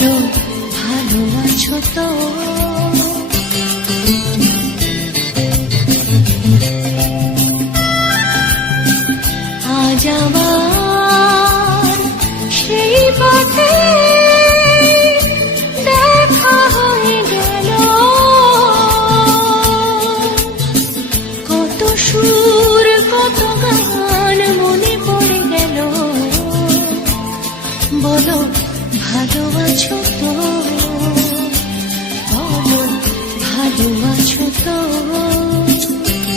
বলো ভালো আছো তো? আজ আবার সেই পথে দেখা হয়ে গেল, কত সুর কত গান মনে পড়ে গেল। বলো ভালো আছো তো? বলো ভালো আছো তো?